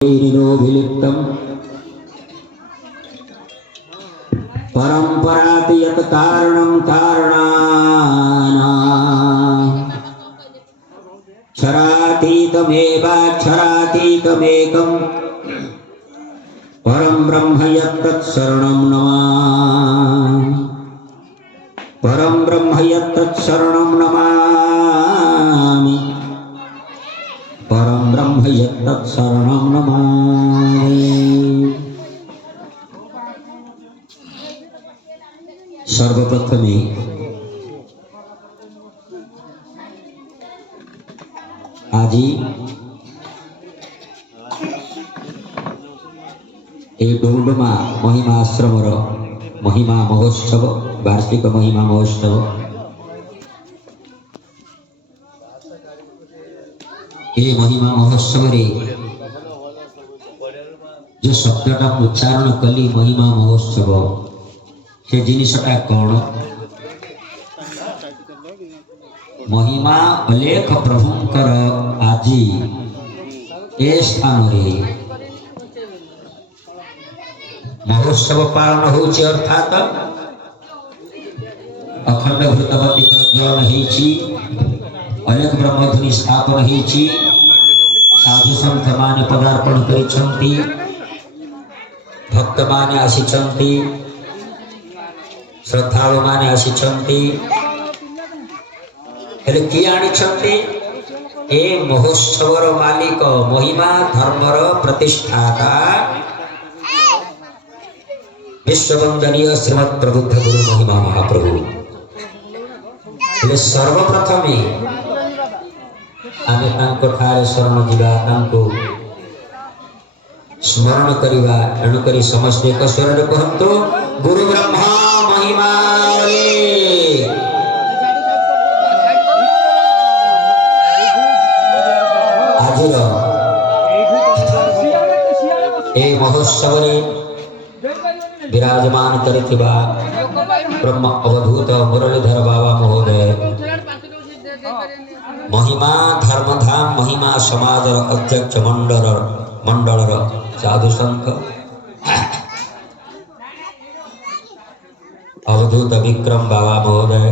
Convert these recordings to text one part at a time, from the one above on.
विलिप्तम् परम्पराति यत् कारणं कारणानां क्षरातीतमेवाक्षरातीतमेकं परं ब्रह्म यत्तत्शरणं नमामि परं ब्रह्म यत्तत्शरणं नमामि परं ब्रह्म यत्तत्शरणं नमामि। सर्वप्रथमे আজি এই ডুমডুমা মহিমা আশ্রমর महिमा महोत्सव वार्षिक महिमा महोत्सव ये महिमा महोत्सव रे जो शब्दटा उच्चारण कली महिमा महोत्सव से जिनिसटा कौन महिमा अलेख प्रभुंकर आजी ए स्थान रे महोत्सव पालन होची अर्थात अखंड घृतवती प्रज्वलन हेची अनेक ब्रह्मध्वनि स्थापन हेची साधु संत माने पदार्पण करिसंती भक्त माने आसीचंती श्रद्धालु माने आसीचंती हेले कि आनिचंती ए महोत्सवर मालिक महिमा धर्मर प्रतिष्ठाता विश्ववंदनीय श्रीमद प्रबुद्ध गुरु महिमा महाप्रभु सर्वप्रथम आमे तांको ठारे शरण जीवा तांको स्मरण करिवा एणुकरी समस्त एक स्वर रे कहंतो गुरु ब्रह्मा महिमा आजिर ए महोत्सव रे विराजमान करिथिबा ब्रह्म अवधूत मुरलीधर बाबा महोदय महिमा धर्मधाम महिमा समाजर अध्यक्ष मंडलर साधु संत अवधूत विक्रम बाबा महोदय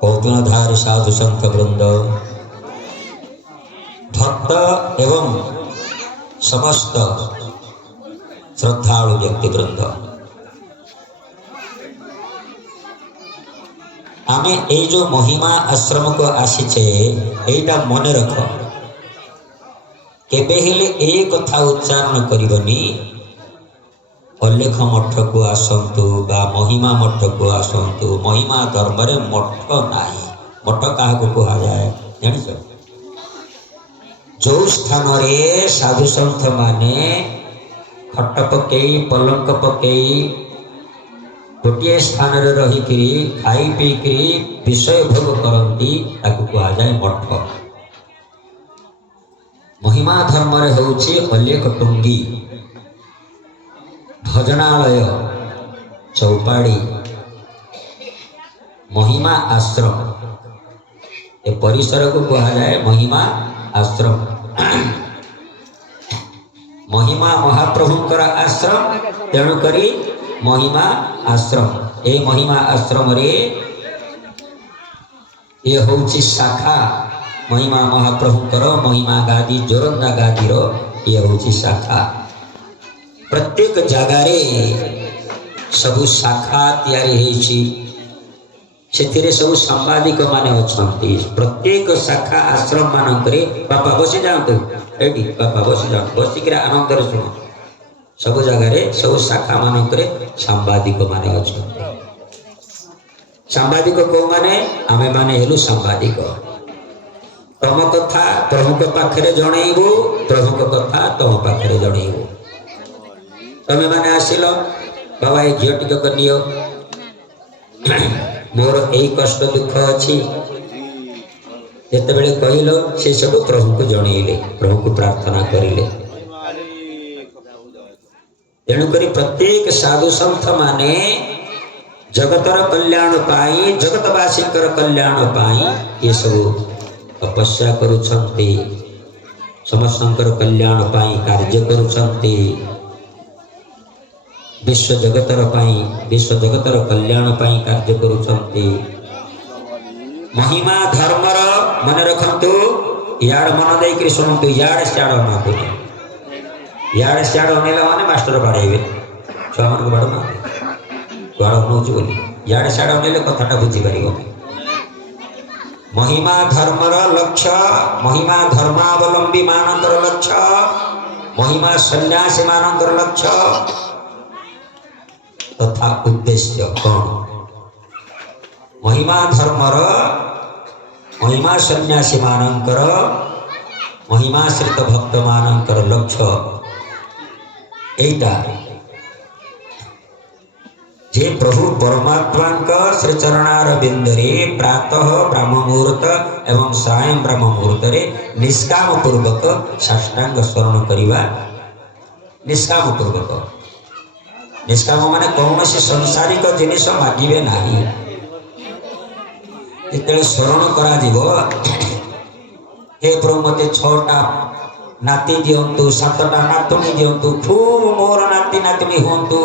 कौतुनधारी साधु संत वृंद भक्त एवं समस्त श्रद्धालु व्यक्ति वृंद आमे ए जो महिमा आश्रम को आसीचे एटा मने रख केबे हेले ए कथा उच्चारण करिवनी अलेख मठ को आसंतु बा महिमा मठ को आसंतु महिमा धर्म रे मठ नाही मठ काहा को कहा जाए जानि छ जो स्थान रे साधु संत माने खट पकई पलंक पकई गोटे स्थान रे रही करी खाई पी करी विषय भोग करती ताकू कहा जाए मठ महिमा धर्म रे होउची अलेख टुंगी भजनालय चौपाड़ी महिमा आश्रम ए परिसर को कहा जाए महिमा आश्रम महिमा महाप्रभुंकर आश्रम तेणु करी महिमा आश्रम ए महिमा आश्रम रे ये होउची शाखा महिमा महाप्रभुंकर महिमा गादी जोरंदा गादी रो ये होउची शाखा प्रत्येक जगह रे सबु शाखा तैयारी हेची सेथिरे सब सांबादिक माने अछंती प्रत्येक शाखा आश्रम मानकरे बापा बसी जांतु एडी बापा बसी जाओ बसी के आनंद रे सुनो सब जगह रे सब शाखा मानकरे सांबादिक माने अछंती सांबादिक को माने आमे माने हेलु सांबादिक तम कथा प्रभु के पाखरे जणैबो प्रभु के कथा तम पाखरे जणैबो तमे माने आसिलो बाबा ए झियो टिक कनियो मोर ए कष्ट दुख अछि जेतेबेले कहिलो से सब प्रभु को जणैले प्रभु को प्रार्थना करिले तेणु करी प्रत्येक साधु संत माने जगतर कल्याण पाई जगतवासी कल्याण पाई ये सब तपस्या करुछंती समस्तଙ୍କର कल्याण पाई कार्य करुछन्ति विश्व जगतर पाई विश्व जगतर कल्याण पाई कार्य करुछन्ति महिमा धर्मर मन रखंतु यार मन देकरी सुनंतु यार स्याड़ ना यार स्याड़ अनेला माने मास्टर बाड़ेबे छुआ मन को बाड़ ना बाड़ नउची बोली यार स्याड़ अनेले कथाटा बुझी परिबो महिमा धर्मर लक्ष्य महिमा धर्मावलंबी मानकर लक्ष्य महिमा सन्यासी मानकर लक्ष्य तथा उद्देश्य कौन महिमा धर्मर महिमा सन्यासी मानकर महिमाश्रित भक्त मानकर लक्ष्य एटा जे प्रभु परमात्मा श्री चरणार बिंदरे प्रातः ब्रह्म मुहूर्त एवं सायं ब्रह्म मुहूर्त निष्काम पूर्वक साष्टांग स्मरण करवा निष्काम पूर्वक निष्काम माने कौन से संसारिक जिनिस मागिबे नाही जिते स्मरण करा जीवो हे प्रभु मते 6टा नाती दियंतु 7टा नातुणी दियंतु खूब मोर नाती नातुणी होंतु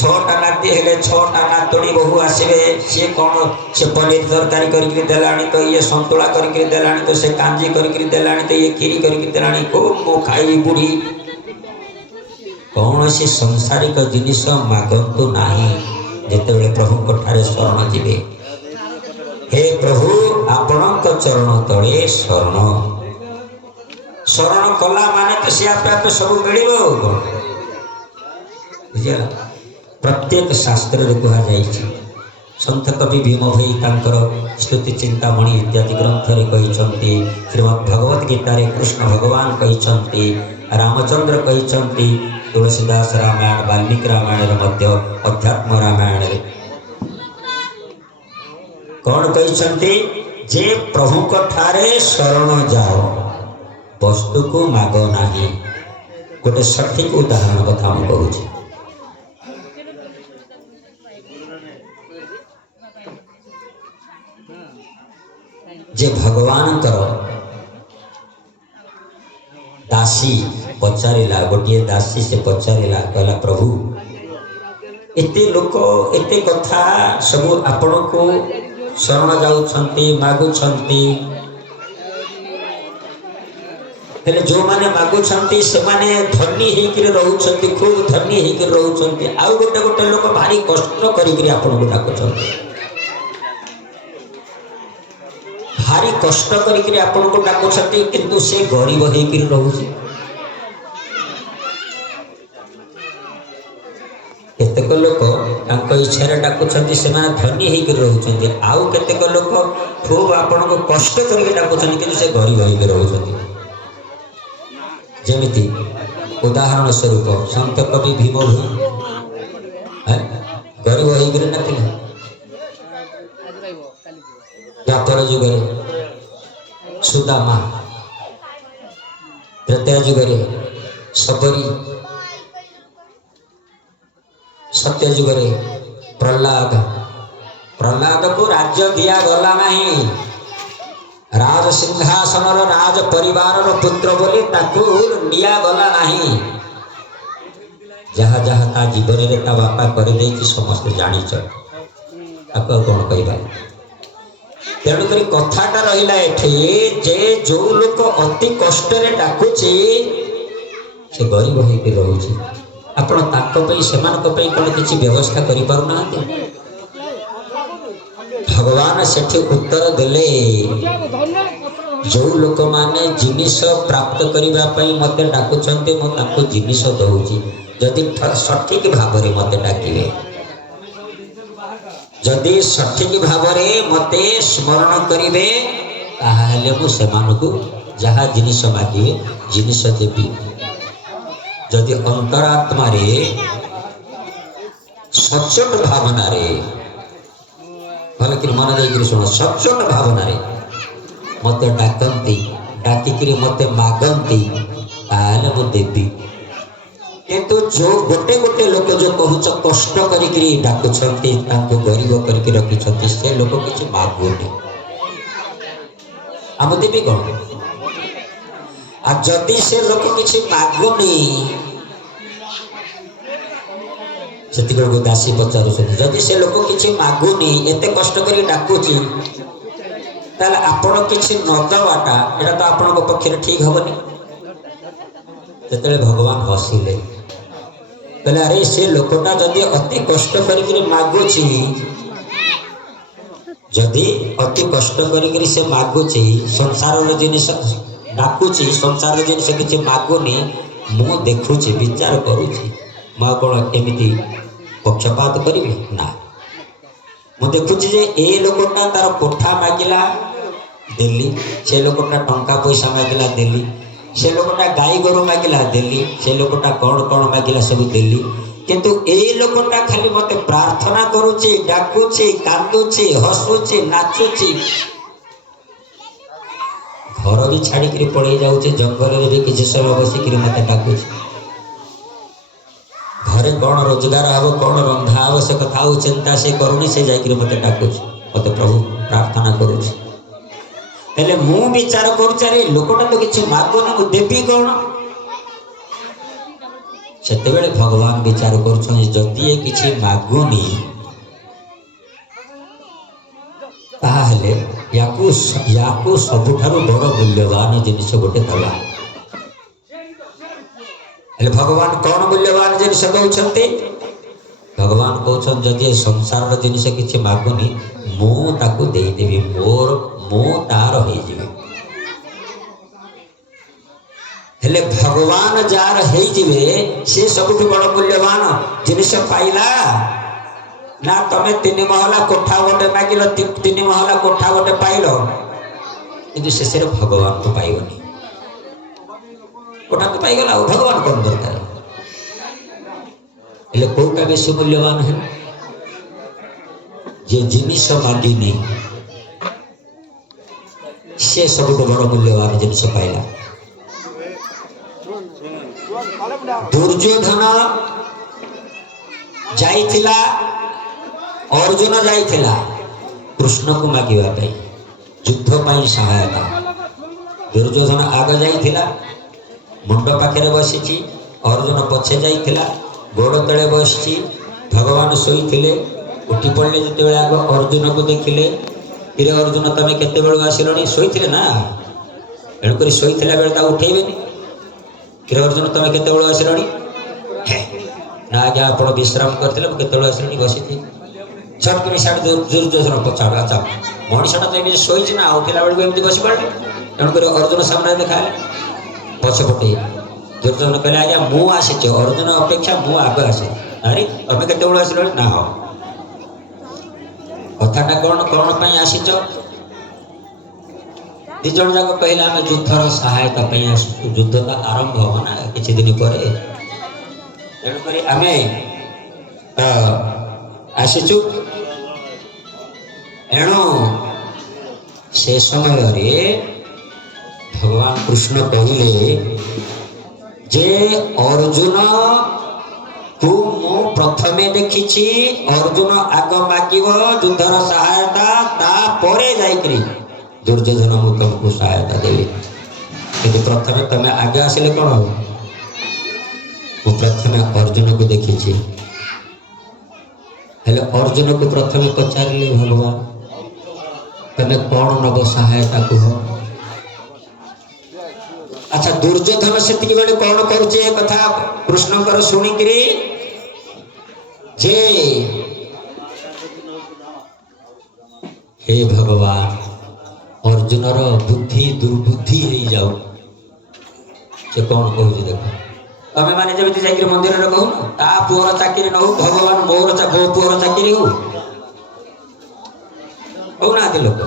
6टा नाती हेले 6टा नातुणी बहु आसबे सी कौन से पनीर तरकारी करके देलानी तो ये संतुला करके देलानी तो से कांजी करके देलानी तो ये खीरी करके देलानी खूब मो खाई बुढ़ी कौन सी संसारिक जिनिस मागंतु नाही जेतेबेले प्रभु कोठारे शरण जीवे हे प्रभु आपणक चरण तले शरण शरण कला माने तो से आप सब मिलिबो बुझिया प्रत्येक शास्त्र रे कहा जाइछि संत कवि भीम भई तांकर स्तुति चिंतामणि इत्यादि ग्रंथ रे कहिसंती श्रीमद् भगवत गीता रे कृष्ण भगवान कहिसंती रामचंद्र कहिसंती तुलसीदास रामायण वाल्मीकि रामायण रे मध्य अध्यात्म रामायण रे कौन कहिसंती जे प्रभु को ठारे शरण जाओ वस्तु को माग नाही गोटे सठिक उदाहरण कथा हम कहूँ जे भगवान दासी पचारिला गोटे दासी से पचारिला कहला प्रभु एते लोक एते कथा सब आपण को शरण जाउछंती मागुछंती हेले जो माने मागुछंती से माने धनी हेकि रहउछंती खूब धनी हेकि रहउछंती आ गोटे गोटे लोक भारी कष्ट करिकरी आपण को डाकुछंती भारी कष्ट करिकरी आपण को डाकुछंती किंतु से गरीब हेकि रहउछि केतेक लोक तांको इच्छा डाकुछंती से माने धनी हेकि रहउछंती आउ केतेक लोक खूब आपण को कष्ट करिकरी डाकुछंती किंतु से गरीब हेकि रहउछंती जेमिति उदाहरण स्वरूप संत कवि भीम गरीब हेकि नथिले द्वापर जुगरे सुदामा त्रेता जुगरे सबरी सत्य जुगरे प्रहलाद प्रहलाद को राज्य दिया गला नहीं राज सिंहासन राज परिवार पुत्र बोली ताकू निया गला नहीं जहाँ जहाँ ता जीवन में ता बापा कर समस्त जानी ताको कौन कह तेणुक कथाटा रहा एठे जे जो लोक अति कष्ट डाकुची से गरीब होकर रोचे आपण कौन किसी व्यवस्था करि पारुना भगवान सेठी उत्तर देले जो लोक माने जिनिस प्राप्त करने मत डाकुचंते मो ताको जिनिस दउची जदि सठिक भाव में मत डाकिले जदि सठिक भाव मते स्मरण करिवे ताहाले मु सेमानकु जहा जिनिस मागिवे जिनिस देबी जदि अंतरात्मा रे सचोट भावना रे भले कि मन देकरी सुन सचोट भावना रे मते डाकंती डाकिकरी मते मागंती ताहाले मु देबी किंतु जो गोटे गोटे लोक जो कहूच कष्ट करी डाकुछंती तांको गरीब करके रखिछंती से लोक किछि मागुनी हम देबी कौन आ जदि से लोक किसी मागुनी से दासी पचार जदि से लोक किसी मागुनी एत कष्ट कर डाकुची आपण किसी नदवाटा यहाँ तो आपण पक्षे ठीक हेनी जो भगवान हसिले कहले अरे से लोकटा जदि अति कष्ट कर मागुची जदि अति कष्ट कर से मागुची संसार जिनिस डाकुची संसार जिनिस किसी मागुनी मु देखुची विचार करुची मैं कौन एमती पक्षपात करी ना मु देखुची जे ए लोकटा तार कोठा मागिला देली से लोकटा टंका पैसा मागिला देली से लोकटा गाई गोरु मागिला देली से लोकटा कौन कौन मागिला सब देली किंतु ए लोकटा खाली मते प्रार्थना करुची डाकुची कांदुची हसुची नाचुची घर भी छाड़ी पड़े जाऊे जंगल में भी किसी समय बसिक मत डाकुची घरे कौन रोजगार हम कौन रंधा हम से कथा चिंता से करूनी से जाकर मत डाकुची मत प्रभु प्रार्थना करुची हेले मु विचार करुचारे लोकटा तो किसी मागुनी मु देवी कौन सेते बेले भगवान विचार कर जदि किसी मागुनी ताहले याकू सबुठारु बड़ मूल्यवान जिनिस गोटे दवा भगवान कौन मूल्यवान जिनिस दौरान भगवान कहते जदि संसार जिनिस किसी मागुनी मुझे देदेवी मोर मु तार हो हेले भगवान जार होइजिवे से सबुठ बड़ मूल्यवान जिनिस पाइला ना तमे 3 महला कोठा गोटे मागिल 3 महला कोठा गोटे पाइल कि शेष भगवान को पाइबनी कोठा तो पाइगला भगवान कौन दरकार हेले कोटा बेसी मूल्यवान है जे जिनिस मागिनी से सबुठ बड़ मूल्यवान जिनिस पाइला दुर्योधन जाइथिला अर्जुन जाइथिला कृष्ण को मागिबा पई युद्ध पई सहायता दुर्योधन आगे जाइथिला मुंड पाखे बसी अर्जुन पछे जाइथिला गोड़ तले बसी भगवान शोइथिले उठी पड़े जिते आग अर्जुन को देखिले किरे अर्जुन तमे केते बेलु आसिलनी शोइथिले ना एणुक शोइथिला बेले उठेबेनी किरे अर्जुन तमे केते बेलु आसिलनी ना आज्ञा आप विश्राम करते केत बसी छटक साढ़े दुर्योधन पचाड़ अच्छा मनीषटा तो ये शोची ना उठला बेलू एमती बस पड़े तेणुक अर्जुन सामने देखा पछपटे दुर्योधन कहले आज्ञा मु आसी अर्जुन अपेक्षा मु आग आसे अरे तुम केत आस ना हो कथाटा कौन कौन पर आसीच दिज जाक कहले आम युद्धर सहायता युद्ध तो आरंभ हम ना किसी दिन पर तेणुक आम आसीचु एणु से समय भगवान कृष्ण कहले जे अर्जुन को मु प्रथमे देखी अर्जुन आग मागिब युद्धर सहायता तापर जाइकरी दुर्योधन मु तुमको सहायता देवी कि प्रथमे तमे आगे आसिले कौन हो मु प्रथमे अर्जुन को देखी हेले अर्जुन को प्रथमे पचारे भगवान तमे कौन नब सहायता कह अच्छा दुर्योधन से बेले कौन करुचे कथा कृष्ण शुणिक जे हे भगवान अर्जुनर बुद्धि दुर्बुद्धि हो जाऊ से कौन कहूँ देख तमें मैंने जमी जा मंदिर में कहून ता पुअर चाकरी न हो भगवान मोर पुअर चाकरी हो कहूना लोक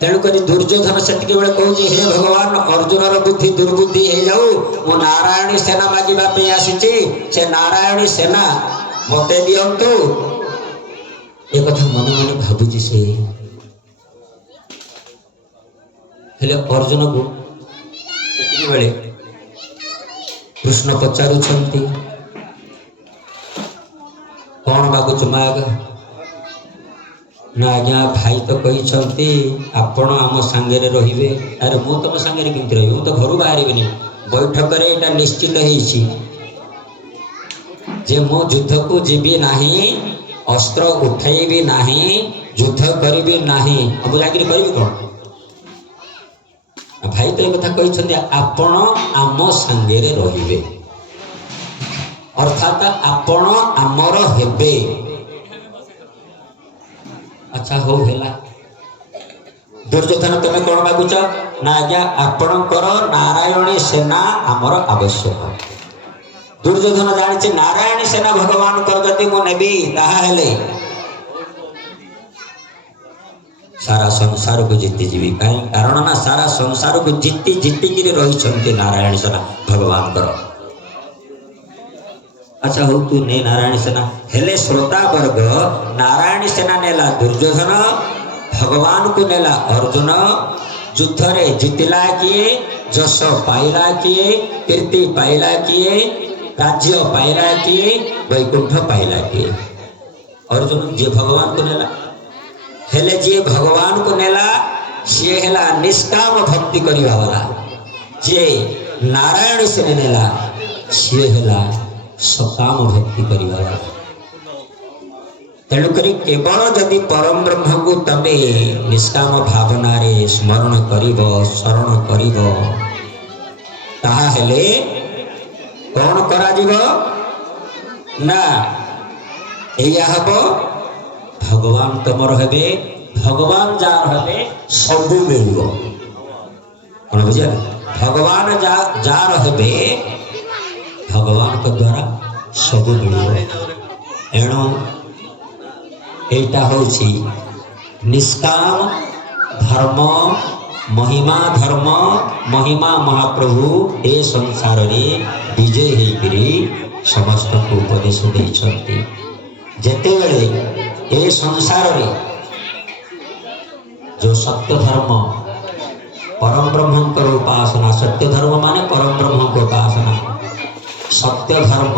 तेणुक दुर्योधन से बेले कहूँ हे भगवान अर्जुनर बुद्धि दुर्बुद्धि हो जाऊ मु नारायणी सेना मागिबा आसी से नारायणी सेना मते दिंतु ये कथा मन मन भावुची से हेले अर्जुन को बेले कृष्ण पचारुछंती कौन मागुच माग ना आज्ञा भाई तो कहते आपण आम सांगे रे। अरे मु तुम सांगे केमती रही तो घर बाहर बैठक यहाँ निश्चित जे मु युद्ध को जीवी नहीं अस्त्र उठेबी नहीं युद्ध करी नहीं अब जाकि करी कौन भाई तो एक कथा कहते आपण आम सांगे रे अर्थात आपण आमर हेबे। अच्छा हो हेला दुर्योधन तुम्हें कौन मागुच ना आज्ञा आपणकर नारायणी सेना आमर आवश्यक। दुर्योधन जानी नारायणी सेना भगवान कर जदि मु नेबी ताहाले सारा संसार को जीति जीवी कहीं कारण ना सारा संसार को जीति जीतिकी रही नारायण सेना भगवान कर। अच्छा हो तू ने नारायण सेना हेले श्रोता वर्ग नारायण सेना नेला दुर्योधन भगवान को नेला अर्जुन युद्ध रे जीतिला किए जश पाइला किए कीर्ति पाइला किए राज्य पाइला किए वैकुंठ पाइला किए अर्जुन जे भगवान को नेला हेले जे भगवान को नेला सी हेला निष्काम भक्ति करिवा वाला जे नारायण से नेला सी हेला सकाम भक्ति करिवा वाला। तेणुक केवल जदि परम ब्रह्म को तबे निष्काम भावना रे स्मरण करिब शरण करिब ताहा हेले कौन करा जीवो ना एया हबो भगवान तमर हेबे भगवान जार हेबे सबु मिलिबो कौन बुझिया भगवान जार हेबे भगवान के द्वारा सबु मिलिबो। एणु एटा होछि निष्काम धर्म महिमा धर्म महिमा महाप्रभु ए संसार रे विजय होकरी समस्त को उपदेश देइछन्ति। जेते बेले ए संसार रे जो सत्य धर्म परम ब्रह्म को उपासना सत्य धर्म माने परम ब्रह्म को उपासना सत्य धर्म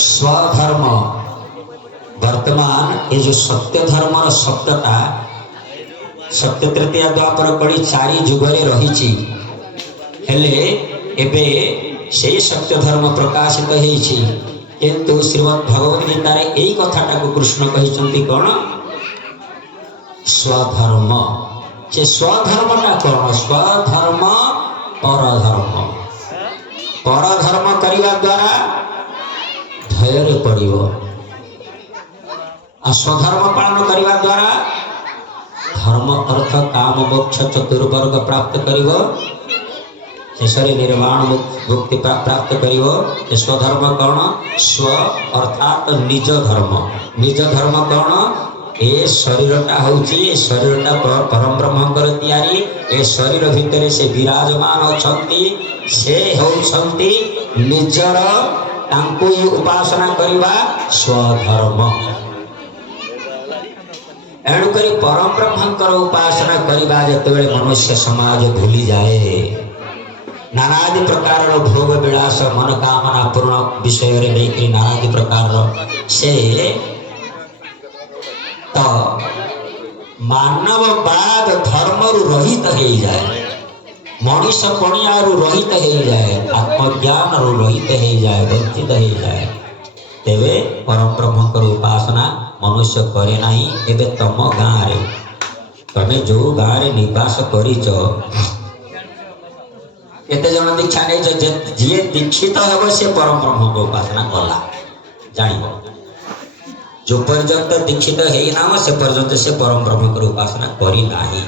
स्वधर्म वर्तमान ये जो सत्य धर्म सत्यता सत्य तृतीया द्वापर कड़ी चारि जुगरे रही हेले एबे से सत्य धर्म प्रकाशित होइछि किंतु श्रीमद् भगवत गीता रे एई कथाटा को कृष्ण कहिसंती कोन स्वधर्म से स्वधर्मटा कोन स्वधर्म परधर्म करिवा द्वारा धैर्य पड़िबो आ स्वधर्म पालन करने द्वारा धर्म अर्थ काम मोक्ष चतुर्वर्ग प्राप्त करिवो शेष निर्वाण मुक्ति प्राप्त करिवो। स्वधर्म कौन स्व अर्थात निज धर्म कौन ए शरीरटा होची शरीरटा परम ब्रह्मंकर तैयारी ए शरीर भितर से विराजमान अछंती से होछंती निजर तांको उपासना करिवा स्वधर्म। एणुक परम ब्रह्मंकर उपासना करवा जिते मनुष्य समाज भूली जाए नानादि प्रकार भोग विलास मन कामना पूर्ण विषय नहीं नानादि प्रकार से तो मानववाद धर्म रहित हो जाए मनुष पणिया रहित हो जाए आत्मज्ञान रहित हो जाए वंचित हो जाए तेरे परम ब्रह्मकर उपासना मनुष्य करे नाही। एबे तम गाँव रे तमे जो गाँव रे निवास करिच केते जन दीक्षा नहीं जी दीक्षित हेब से परम ब्रह्म को उपासना कला जानिबो जो पर्यंत दीक्षित है ना से पर्यंत से परम ब्रह्म को उपासना करी नाही।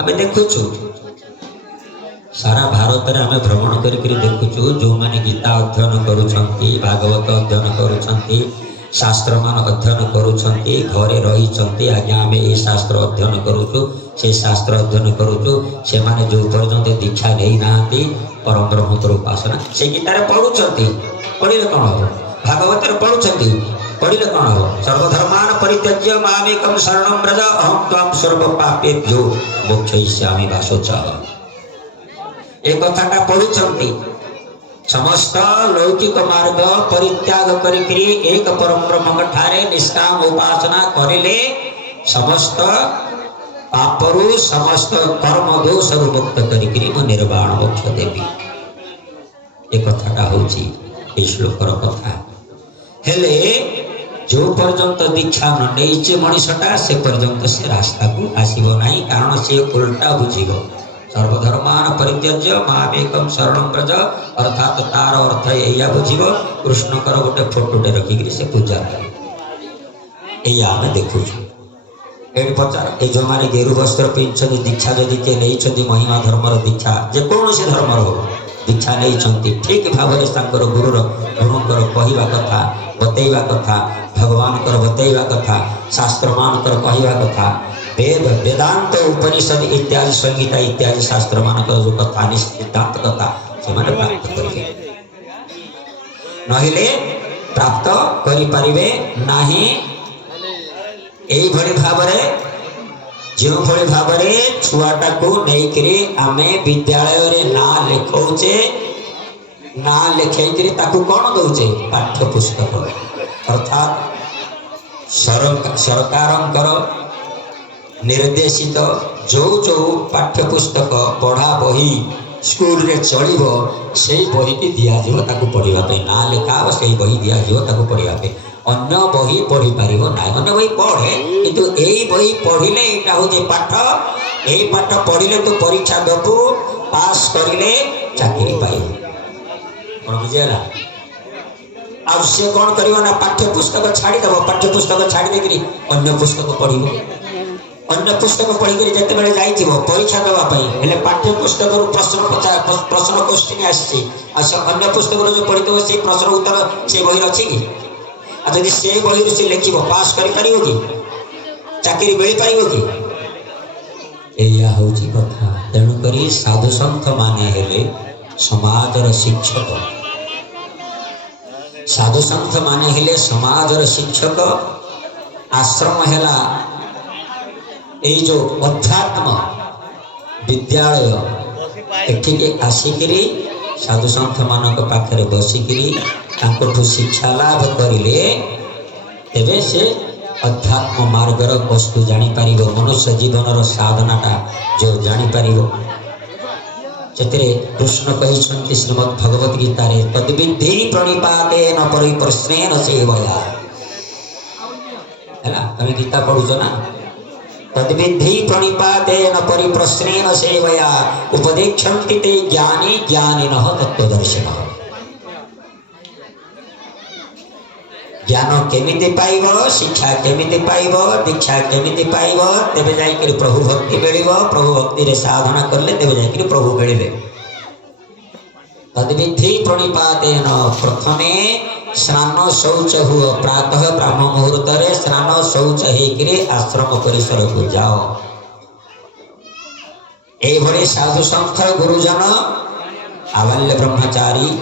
आमे देखुछु सारा भारत में आम भ्रमण करके देखुचु जो मैंने गीता अध्ययन करुछंती भागवत अध्ययन करुछंती शास्त्र मान अध्ययन करुछंती घरे रही आज्ञा आम ये शास्त्र अध्ययन करुचु से शास्त्र अध्ययन करुचु से माने जो पर्यंत दीक्षा नहीं नाती परम ब्रह्म उपासना से गीतार पढ़ुंट पढ़े कौन हम भागवत पढ़ुंट पढ़े कौन हम सर्वधर्मान परित्यज्य मामेकं शरणं व्रज अहं त्वां सर्व पापेभ्यो मोक्षयिष्यामि मा शुचः ए कथाटा पढ़ुंट समस्त लौकिक मार्ग परित्याग करिकरी एक परम ब्रह्म ठारे निष्काम उपासना करिले समस्त पापरु समस्त कर्म दोष मुक्त करिकरी मो निर्वाण मोक्ष देवी। ए कथाटा होची ए श्लोकर कथा। हेले जो पर्यंत दीक्षा न नहीं मनीषटा से पर्यंत से रास्ता को आसब ना, कारण से उल्टा बुझीब। सर्वधर्मान परित्यज्य मामेकम शरणं व्रज, अर्थात तार अर्थ या बुझीब कृष्णकर गोटे फोटोटे रखिक से पूजा करे। आम देखु ये पचार ये जो मैंने गेरु वस्त्र पिंधि दीक्षा जदि किए नहीं महिमा धर्मर दीक्षा जेकोसी धर्मर हो दीक्षा नहीं ठीक भाव में गुरुर गुरुंर कहवा कथा बतैवा कथा भगवान बतैवा कथा शास्त्र मानकर कहवा कथा वेद वेदांत उपनिषद इत्यादि संगीता इत्यादि शास्त्र मानकर जो कथा निश्चितांत कथा से प्राप्त करेंगे नहिले प्राप्त करें नाही। यही भाव जो भाव छुआटा को लेकरी आमे विद्यालय रे ना लिखौचे ना लिखेकरी ताकू कौन दौचे पाठ्य पुस्तक अर्थात सरकार निर्देशित जो जो पाठ्य पुस्तक पढ़ा बही स्कूल रे चलिबो से बही की दिया जीव ताकू पढ़िबा पे ना लिखा से बही दिया जीव ताकू पढ़िबा पे अन्य बही पढ़ी पारिबो ना। अन्य बही पढ़े किंतु एई बही पढ़िले एटा होजे पाठ एई पाठ पढ़िले तो परीक्षा देबू पास करिले चाकरी पाइबो कोन बुझेला। अब से कौन करियो ना पाठ्य पुस्तक छाड़ी देबो पाठ्य पुस्तक छाड़ी देकरी अन्य पुस्तक पढ़िबो अन्य पुस्तक पढ़ी जिते बड़े जाइथिबो परीक्षा देबा पई हेले पाठ्य पुस्तक रु प्रश्न क्वेश्चन आसी अन्य पुस्तक जो पढ़ितो से प्रश्न उत्तर से बही अछि कि यदि से बही से लिख पास कर चाकरी मिल पार कि या हूँ कथा। तेणुक साधु सन्थ माने हेले समाजर शिक्षक साधु सन्थ माने हेले समाजर शिक्षक आश्रम है ये जो अध्यात्म विद्यालय एठिके आसिकी साधु सन्थ मान पाखे बसिकी शिक्षा लाभ करिले तेबे से अध्यात्म मार्गर वस्तु जापर मनुष्य जीवन साधनाटा जो जापर से कृष्ण कहते श्रीमद् भगवत गीतार तद्विधि प्रणिपातेन परिप्रश्नेन सेवया है तुम गीता पढ़ुच ना तद्विधि प्रणिपातेन परिप्रश्नेन सेवया उपदेक्षन्ति ते ज्ञानी ज्ञानिनः तत्त्वदर्शिनः। ज्ञान केमिति पाइब शिक्षा केमिति पाइब दीक्षा केमिति पाइब तेबे जाइकरी प्रभु भक्ति मिलिब प्रभु भक्ति रे साधना करले तेबे जाइकरी प्रभु मिलिबे। तद्विधि प्रणिपातेन प्रथमे स्नान शौच हुआ प्रातः ब्राह्म मुहूर्त रे स्नान शौच हेकरी आश्रम परिसर को जाओ। ए भली साधु संत गुरुजन आबाल्य ब्रह्मचारी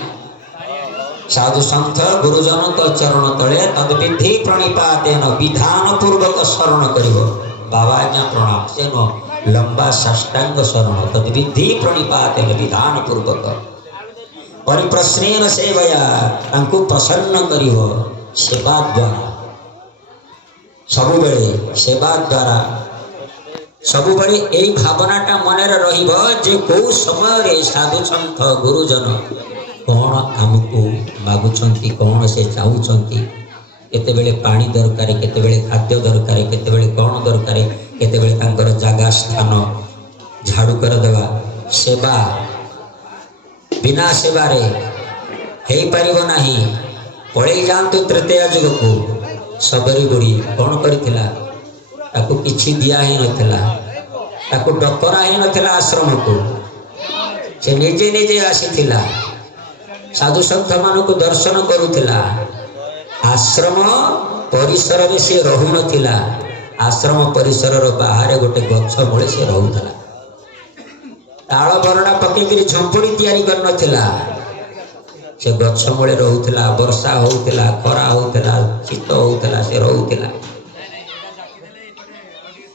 साधु संत गुरुजन चरण तले तद्विधि प्रणिपातेन विधान पूर्वक शरण करिवो बाबा आज्ञा प्रणाम से न लंबा साष्टांग शरण तद्विधि प्रणिपातेन विधान पूर्वक परिप्रश्नेन सेवया तांको प्रसन्न करिवो सेवा द्वारा सबुबेले सेवा द्वारा सबुबेले एई भावनाटा मनरे रहिबो जे को समय साधु संत गुरुजन कौन आमको मागुंट कौन से चाहूँगी केतेबेले पानी दरकार केतेबेले खाद्य दरकार केतेबेले कौन दरकार केतेबेले जगह स्थान झाड़ू कर देवा सेवा बिना सेवारे हो पारिब नाही। पड़े जातु तृतीय जुग को सबरी बुढ़ी कौन करथिला ताकू किछि दिया ही नथिला ताकू डकरा ही नथिला आश्रम को से निजे निजे आसीथिला साधु संत मान को दर्शन करुला आश्रम परिसर में सी रहु नथिला आश्रम परिसर बाहर गोटे गछ मूले सी रहूला ताल बरड़ा पकईकरी झंपुड़ी तैयारी कर नथिला से गछ मूले रहूला वर्षा होउथिला खरा होउथिला शीत होउथिला से रहूला।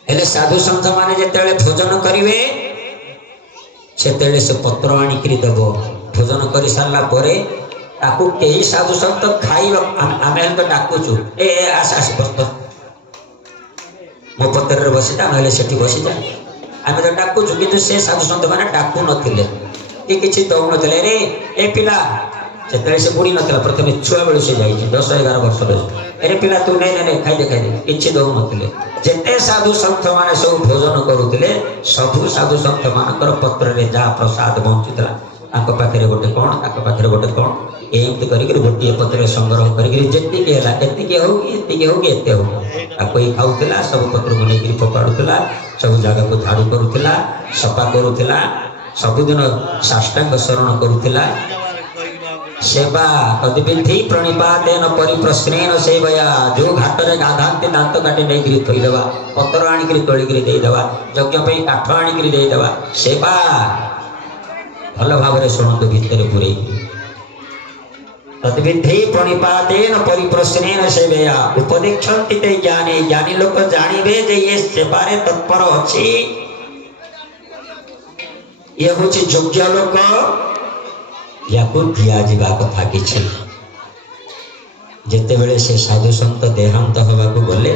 हेले साधु संत माने जेतेबेले भोजन करिवे सेतेबेले से पत्र आनिकरी देबो भोजन कर सारा पर ताकू कई साधु संत खाई आम तो डाकुचु ए आस आस बस मो पत्र बसी जा ना से बसी जा आम तो डाकुचु कि से साधु सन्त मैंने डाकु नथिले कि किसी दौन थे रे ए पिला से बुढ़ी नाला प्रथम छुआ बेलू से जाइए 10-11 वर्ष अरे पिला तू नहीं खाई दे किसी दौन जिते साधु सन्थ मैंने सब भोजन करुले सबू साधु सन्थ मान पत्र में जहाँ प्रसाद बंचुला पाखे गोटे कौन पाखे गोटे कौन एमती कर गोटे पत्र संग्रह करके हो कि एत हो खाऊला सब पत्र को लेकर फोपाड़ूला सब जगह को झाड़ू करूला सफा करूला सबुदिन साष्टांग शरण करूला सेवा तद्विधि प्रणिपातेन परिप्रश्नेन सेवया जो घाट रे गाधाते दांत काटी नहीं थोईदेवा पत्र आनिक तोलिक देदेवा यज्ञ काठ आनिक देदेवा सेवा भल भाव शुणु भितर पूरे तद्विधि प्रणिपातेन परिप्रश्नेन सेवया उपदेक्षन्ति ते ज्ञानी ज्ञानी लोक जानिबे जे ये सेवारे तत्पर अछि ये होछि योग्य लोक या दिजा कथा किसी जिते बड़े से साधु सन्त देहांत हवा को गले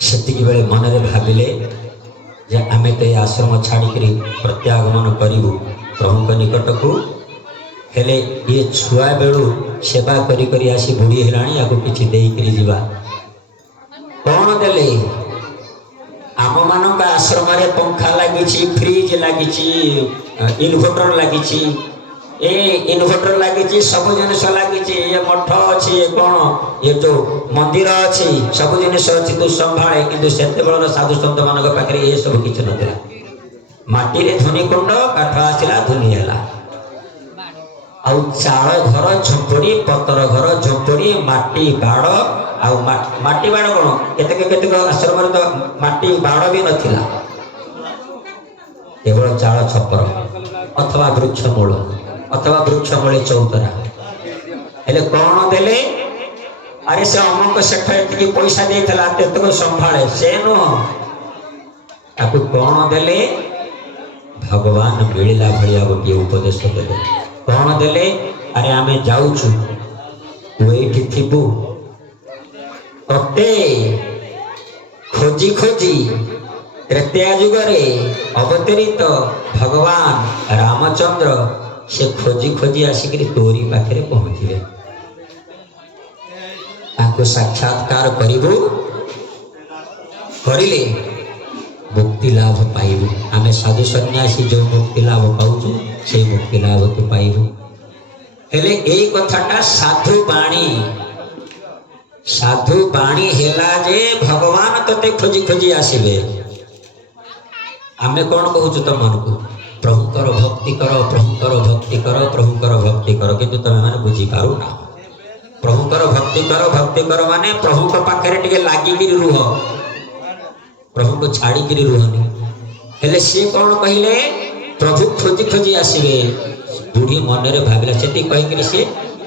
से मन में भाविले जे आमे तो ये आश्रम छाड़ी प्रत्यागमन करूँ प्रभु निकट को हेले ये छुआ बेलू सेवा करी करी आसी बुढ़ी हेलाणी या किसी देकर जीवा कौन देले आम मान आश्रम पंखा लगी फ्रिज लगी इनभर्टर लगी इनभर्टर लगी सब जिन लगी ये मठ अच्छी ये कौन ये जो मंदिर अच्छी सब जिन अच्छी तू संभाले किंतु सेते साधु सन्त मान पाखे ये सब किसी नाला माटी धुनी कुंड काठ आसला धुनी है आउ चाल घर झोपड़ी पतर घर झोपड़ी माटी बाड़ आउ माटी बाड़ कौन केतक आश्रम तो माटी बाड़ भी नथिला केवल चाल छपर अथवा वृक्ष मूल चौतरा हेले कौन देले अरे से अमुक सेठ एति पैसा देला तेतक संभाले से नुह ताकू कौन देले भगवान मिलला भलिया गोटे उपदेश देले कौन देले अरे आमे जाऊचु तू एठी थिबु तते खोजी खोजी त्रेतया जुगरे अवतरित भगवान रामचंद्र से खोजी खोजी आसिक तोरी पाखे पहुँचे ताको साक्षात्कार करिबु करिले मुक्ति लाभ पाइबु आमे साधु सन्यासी जो मुक्ति लाभ पाउछु से मुक्ति लाभ तो पाइबु हेले एई कथाटा साधु बाणी हेला जे भगवान तते खोजी खोजी आसिबे आमे कौन कहूँ तुम मन को प्रभुकर भक्ति कर प्रभुकर भक्ति कर प्रभुकर भक्ति कर किंतु तुम मैंने बुझी पारु ना प्रभुकर भक्ति कर माने प्रभु को पाखे टिके लागिकी रुह प्रभु को छाड़ी रुहनी हेले सी कौन कहले प्रभु खोजी खोजी आसवे बुढ़ी मन में भाविला से कहीकि सी